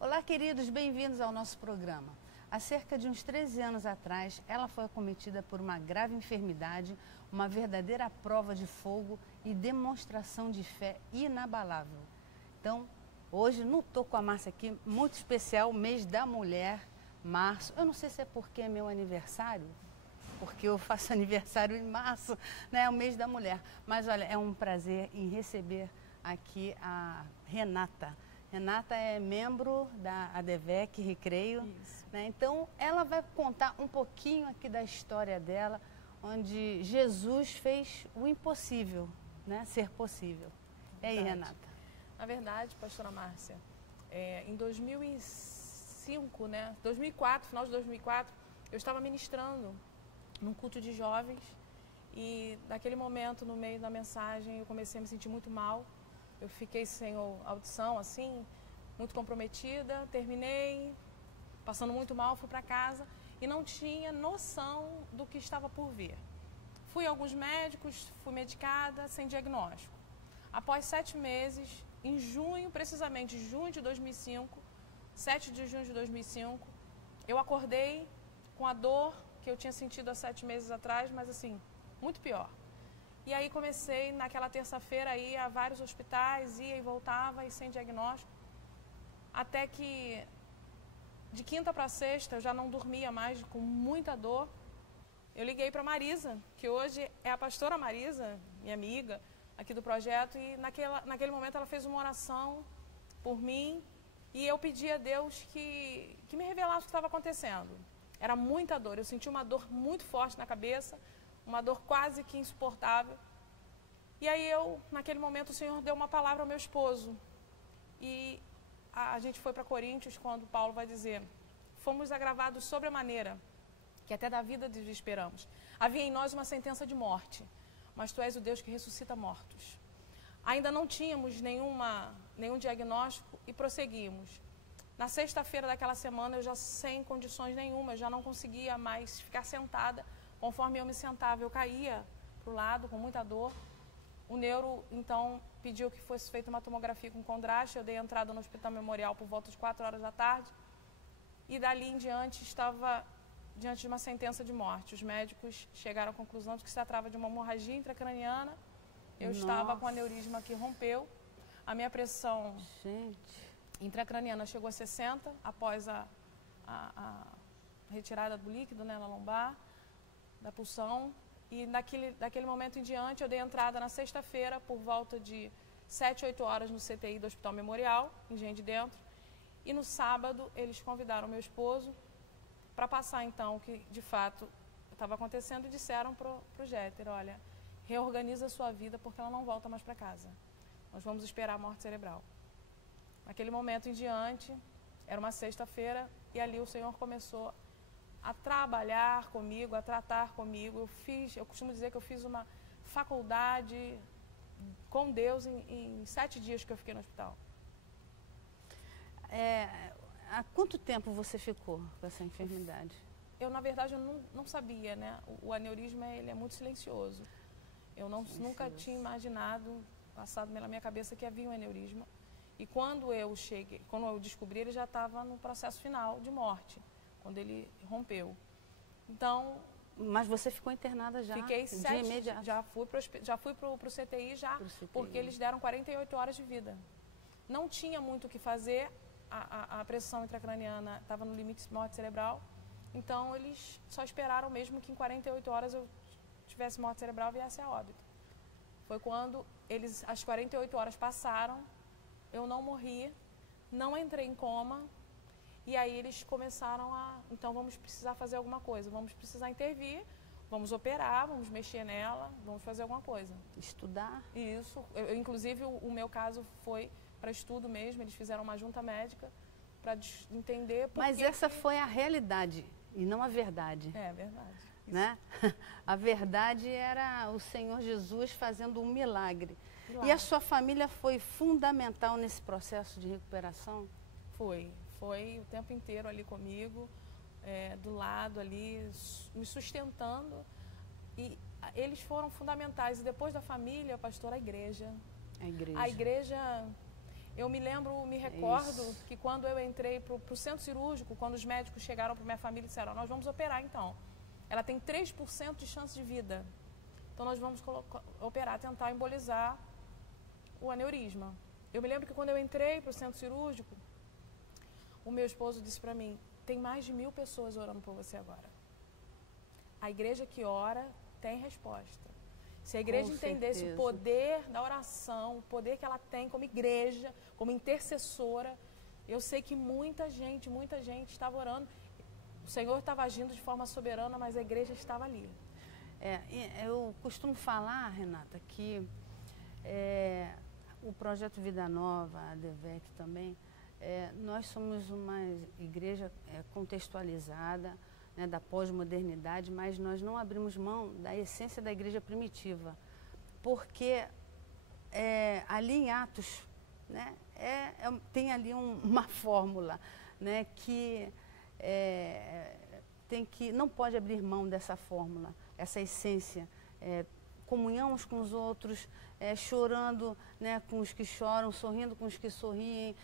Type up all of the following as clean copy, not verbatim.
Olá, queridos, bem-vindos ao nosso programa. Há cerca de uns 13 anos atrás, ela foi acometida por uma grave enfermidade, uma verdadeira prova de fogo e demonstração de fé inabalável. Então, hoje, não estou com a Márcia aqui, muito especial, mês da mulher, março. Eu não sei se é porque é meu aniversário, porque eu faço aniversário em março, né? É o mês da mulher. Mas, olha, é um prazer em receber aqui a Renata. Renata é membro da ADVEC Recreio, né? Então ela vai contar um pouquinho aqui da história dela, onde Jesus fez o impossível, né, ser possível. E aí, Renata? Na verdade, pastora Márcia, em 2005, né, 2004, final de 2004, eu estava ministrando num culto de jovens e naquele momento, no meio da mensagem, eu comecei a me sentir muito mal. Eu fiquei sem audição, assim, muito comprometida, terminei, passando muito mal, fui para casa e não tinha noção do que estava por vir. Fui a alguns médicos, fui medicada, sem diagnóstico. Após 7 meses, em junho, precisamente junho de 2005, 7 de junho de 2005, eu acordei com a dor que eu tinha sentido há 7 meses atrás, mas assim, muito pior. E aí comecei, naquela terça-feira, a ir a vários hospitais, ia e voltava, e sem diagnóstico. Até que, de quinta para sexta, eu já não dormia mais, com muita dor. Eu liguei para a Marisa, que hoje é a pastora Marisa, minha amiga, aqui do projeto. E naquele momento ela fez uma oração por mim. E eu pedi a Deus que me revelasse o que estava acontecendo. Era muita dor, eu senti uma dor muito forte na cabeça, uma dor quase que insuportável. E aí naquele momento, o Senhor deu uma palavra ao meu esposo. E a gente foi para Coríntios, quando Paulo vai dizer: fomos agravados sobremaneira, que até da vida desesperamos. Havia em nós uma sentença de morte, mas Tu és o Deus que ressuscita mortos. Ainda não tínhamos nenhum diagnóstico e prosseguimos. Na sexta-feira daquela semana, eu já sem condições nenhuma, eu já não conseguia mais ficar sentada. Conforme eu me sentava, eu caía para o lado com muita dor. O neuro, então, pediu que fosse feita uma tomografia com contraste. Eu dei entrada no Hospital Memorial por volta de 4 horas da tarde. E dali em diante, estava diante de uma sentença de morte. Os médicos chegaram à conclusão de que se tratava de uma hemorragia intracraniana. Eu estava com aneurisma que rompeu. A minha pressão intracraniana chegou a 60 após a retirada do líquido, né, na lombar, da pulsão. E daquele momento em diante, eu dei entrada na sexta-feira por volta de 7, 8 horas no CTI do Hospital Memorial, em Engenho de Dentro. E no sábado, eles convidaram meu esposo para passar, então, o que de fato estava acontecendo, e disseram para o Jéter: olha, reorganiza a sua vida porque ela não volta mais para casa. Nós vamos esperar a morte cerebral. Naquele momento em diante, era uma sexta-feira, e ali o Senhor começou a trabalhar comigo, a tratar comigo. Eu costumo dizer que eu fiz uma faculdade com Deus em 7 dias que eu fiquei no hospital. Há quanto tempo você ficou com essa enfermidade? Eu, na verdade, eu não sabia, né? O aneurisma, ele é muito silencioso. Eu nunca tinha imaginado, passado pela minha cabeça, que havia um aneurisma. E quando eu descobri, ele já estava no processo final de morte, quando ele rompeu. Então... Mas você ficou internada já? Fiquei 7 dias. Já fui para o CTI já, porque eles deram 48 horas de vida. Não tinha muito o que fazer, a pressão intracraniana estava no limite de morte cerebral. Então eles só esperaram mesmo que em 48 horas eu tivesse morte cerebral e viesse a óbito. Foi quando as 48 horas passaram, eu não morri, não entrei em coma. E aí eles começaram então vamos precisar fazer alguma coisa, vamos precisar intervir, vamos operar, vamos mexer nela, vamos fazer alguma coisa. Estudar? Isso, inclusive o meu caso foi para estudo mesmo, eles fizeram uma junta médica para entender... Mas essa foi a realidade e não a verdade. É verdade. né? A verdade era o Senhor Jesus fazendo um milagre. E a sua família foi fundamental nesse processo de recuperação? Foi o tempo inteiro ali comigo, do lado ali, me sustentando. E eles foram fundamentais. E depois da família, pastor, a igreja. A igreja, eu me recordo que quando eu entrei para o centro cirúrgico, quando os médicos chegaram para minha família e disseram, nós vamos operar então. Ela tem 3% de chance de vida. Então nós vamos operar, tentar embolizar o aneurisma. Eu me lembro que quando eu entrei para o centro cirúrgico, o meu esposo disse para mim, tem mais de 1000 pessoas orando por você agora. A igreja que ora tem resposta. Se a igreja entendesse o poder da oração, o poder que ela tem como igreja, como intercessora, eu sei que muita gente estava orando. O Senhor estava agindo de forma soberana, mas a igreja estava ali. Eu costumo falar, Renata, que o Projeto Vida Nova, a DEVEC também, nós somos uma igreja contextualizada, né, da pós-modernidade, mas nós não abrimos mão da essência da igreja primitiva, porque ali em Atos, né, tem ali uma fórmula, né, que não pode abrir mão dessa fórmula, essa essência, comunhão uns com os outros, chorando, né, com os que choram, sorrindo com os que sorriem,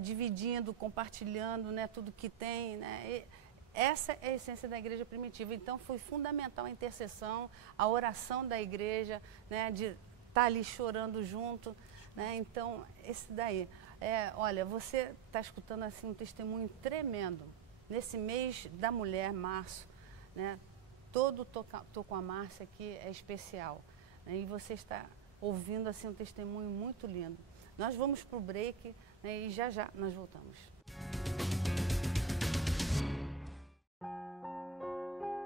dividindo, compartilhando, né, tudo que tem, né, essa é a essência da igreja primitiva. Então foi fundamental a intercessão, a oração da igreja, né, de estar ali chorando junto, né, então esse daí. Olha, você está escutando assim um testemunho tremendo. Nesse mês da mulher, março, né, todo Tô com a Márcia aqui é especial, né, e você está ouvindo assim um testemunho muito lindo. Nós vamos para o break, né, e já nós voltamos.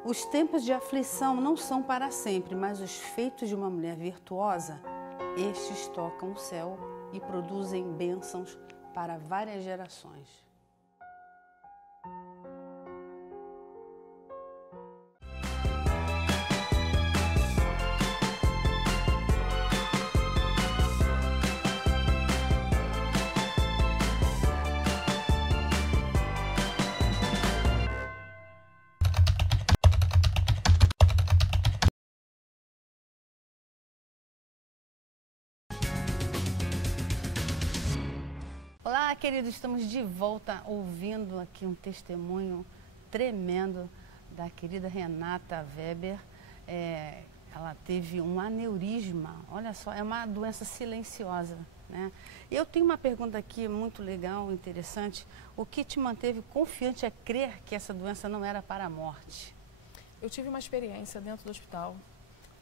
Os tempos de aflição não são para sempre, mas os feitos de uma mulher virtuosa, estes tocam o céu e produzem bênçãos para várias gerações. Olá, queridos, estamos de volta ouvindo aqui um testemunho tremendo da querida Renata Weber. Ela teve um aneurisma, olha só, é uma doença silenciosa, né? E eu tenho uma pergunta aqui muito legal, interessante. O que te manteve confiante a crer que essa doença não era para a morte? Eu tive uma experiência dentro do hospital.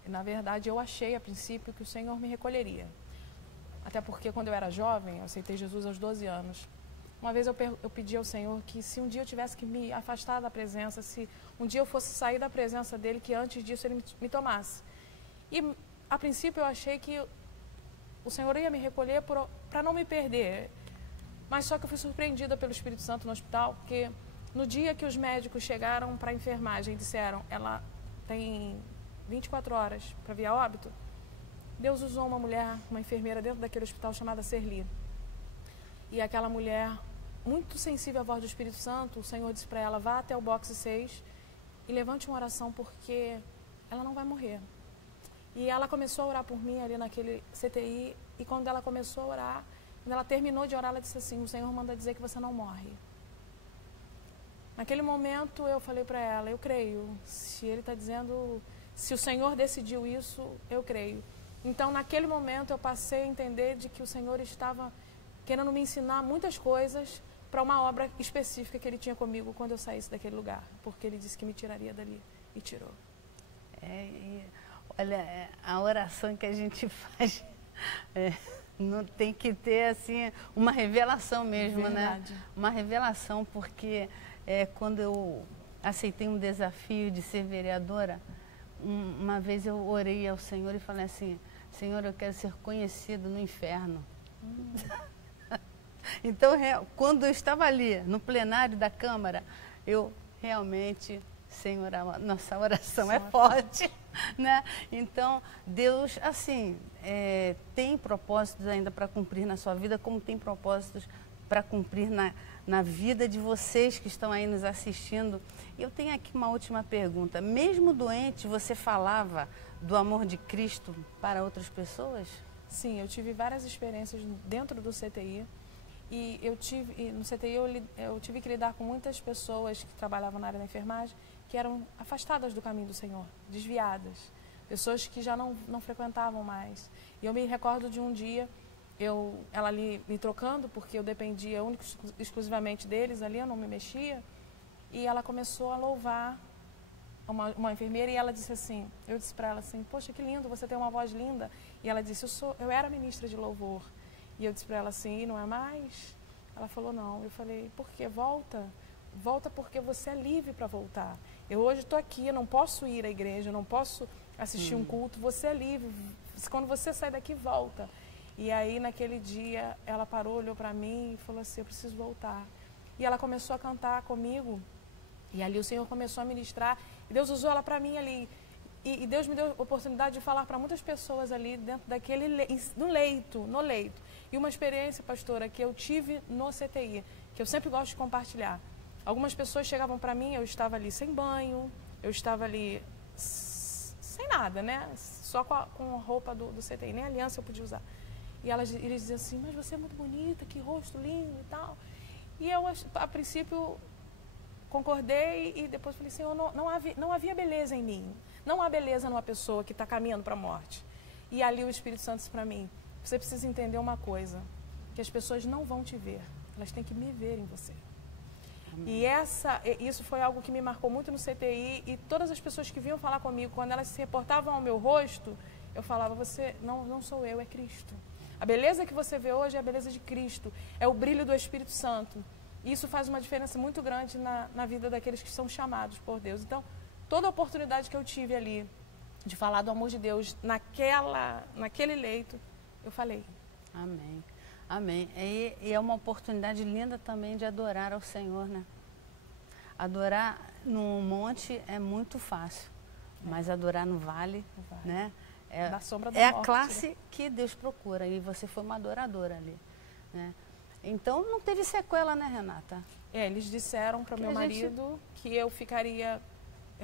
Na verdade, eu achei a princípio que o Senhor me recolheria. Até porque quando eu era jovem, eu aceitei Jesus aos 12 anos. Uma vez eu pedi ao Senhor que se um dia eu tivesse que me afastar da presença, se um dia eu fosse sair da presença dEle, que antes disso Ele me tomasse. E a princípio eu achei que o Senhor ia me recolher para não me perder. Mas só que eu fui surpreendida pelo Espírito Santo no hospital, porque no dia que os médicos chegaram para a enfermagem e disseram, ela tem 24 horas para vir a óbito, Deus usou uma mulher, uma enfermeira dentro daquele hospital chamada Serli. E aquela mulher, muito sensível à voz do Espírito Santo, o Senhor disse para ela, vá até o boxe 6 e levante uma oração porque ela não vai morrer. E ela começou a orar por mim ali naquele CTI e quando ela começou a orar, quando ela terminou de orar, ela disse assim, o Senhor manda dizer que você não morre. Naquele momento eu falei para ela, eu creio, se Ele está dizendo, se o Senhor decidiu isso, eu creio. Então, naquele momento, eu passei a entender de que o Senhor estava querendo me ensinar muitas coisas para uma obra específica que Ele tinha comigo quando eu saísse daquele lugar, porque Ele disse que me tiraria dali e tirou. Olha, a oração que a gente faz não tem que ter assim uma revelação mesmo, verdade, né? Uma revelação, porque quando eu aceitei um desafio de ser vereadora, uma vez eu orei ao Senhor e falei assim, Senhor, eu quero ser conhecido no inferno. Então, quando eu estava ali, no plenário da Câmara, eu realmente sem orar, nossa oração é forte, né? Então, Deus, assim, tem propósitos ainda para cumprir na sua vida, como tem propósitos para cumprir na vida de vocês que estão aí nos assistindo. Eu tenho aqui uma última pergunta. Mesmo doente, você falava do amor de Cristo para outras pessoas? Sim, eu tive várias experiências dentro do CTI. E no CTI eu tive que lidar com muitas pessoas que trabalhavam na área da enfermagem que eram afastadas do caminho do Senhor, desviadas, pessoas que já não frequentavam mais. E eu me recordo de um dia, ela ali me trocando, porque eu dependia exclusivamente deles ali, eu não me mexia, e ela começou a louvar uma enfermeira e ela disse assim, eu disse para ela assim, poxa, que lindo, você tem uma voz linda. E ela disse, eu era ministra de louvor. E eu disse para ela assim, não é mais? Ela falou, não. Eu falei, por quê? Volta. Volta porque você é livre para voltar. Eu hoje estou aqui, eu não posso ir à igreja, eu não posso assistir um culto, você é livre. Quando você sai daqui, volta. E aí, naquele dia, ela parou, olhou para mim e falou assim, eu preciso voltar. E ela começou a cantar comigo. E ali o Senhor começou a ministrar. E Deus usou ela para mim ali. E Deus me deu a oportunidade de falar para muitas pessoas ali dentro no leito. E uma experiência, pastora, que eu tive no CTI, que eu sempre gosto de compartilhar. Algumas pessoas chegavam para mim, eu estava ali sem banho, eu estava ali sem nada, né? Só com a roupa do CTI, nem aliança eu podia usar. E eles diziam assim, mas você é muito bonita, que rosto lindo e tal. E eu, a princípio, concordei e depois falei, Senhor, não havia beleza em mim. Não há beleza numa pessoa que está caminhando para a morte. E ali o Espírito Santo disse para mim, você precisa entender uma coisa, que as pessoas não vão te ver, elas têm que me ver em você. Amém. E isso foi algo que me marcou muito no CTI, e todas as pessoas que vinham falar comigo, quando elas se reportavam ao meu rosto, eu falava, você não sou eu, é Cristo. A beleza que você vê hoje é a beleza de Cristo, é o brilho do Espírito Santo. E isso faz uma diferença muito grande na vida daqueles que são chamados por Deus. Então, toda a oportunidade que eu tive ali de falar do amor de Deus naquele leito, eu falei. Amém. Amém. E é uma oportunidade linda também de adorar ao Senhor, né? Adorar no monte é muito fácil, mas adorar no vale, né? Da sombra da morte, a classe, né, que Deus procura, e você foi uma adoradora ali, né? Então não teve sequela, né, Renata? Eles disseram para o meu marido que eu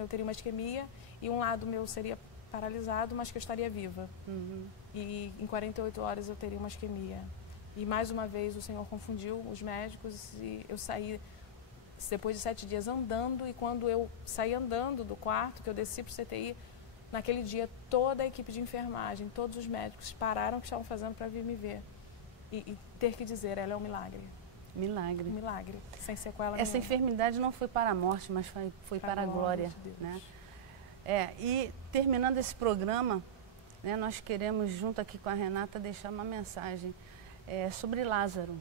teria uma isquemia e um lado meu seria paralisado, mas que eu estaria viva. Uhum. E em 48 horas eu teria uma isquemia. E mais uma vez o Senhor confundiu os médicos e eu saí depois de 7 dias andando, e quando eu saí andando do quarto, que eu desci para o CTI, naquele dia toda a equipe de enfermagem, todos os médicos pararam o que estavam fazendo para vir me ver. E ter que dizer, ela é um milagre. Milagre. Um milagre, sem sequela Essa nenhuma. enfermidade não foi para a morte, mas foi para a glória, de Deus, né? E terminando esse programa, né, nós queremos, junto aqui com a Renata, deixar uma mensagem sobre Lázaro.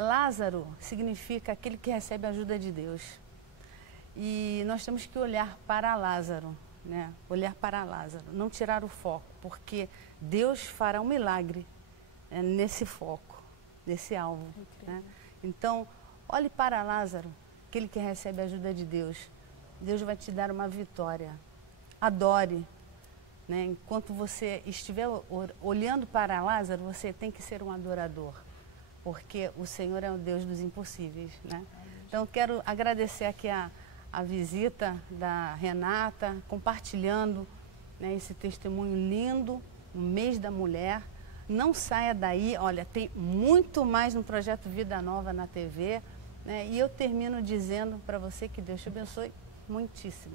Lázaro significa aquele que recebe a ajuda de Deus. E nós temos que olhar para Lázaro, né? Olhar para Lázaro, não tirar o foco, porque Deus fará um milagre nesse foco, nesse alvo, né? Então, olhe para Lázaro, aquele que recebe a ajuda de Deus. Deus vai te dar uma vitória. Adore, né? Enquanto você estiver olhando para Lázaro, você tem que ser um adorador, porque o Senhor é o Deus dos impossíveis, né? Então, quero agradecer aqui a visita da Renata, compartilhando, né, esse testemunho lindo, o mês da mulher. Não saia daí, olha, tem muito mais no Projeto Vida Nova na TV, né? E eu termino dizendo para você que Deus te abençoe muitíssimo.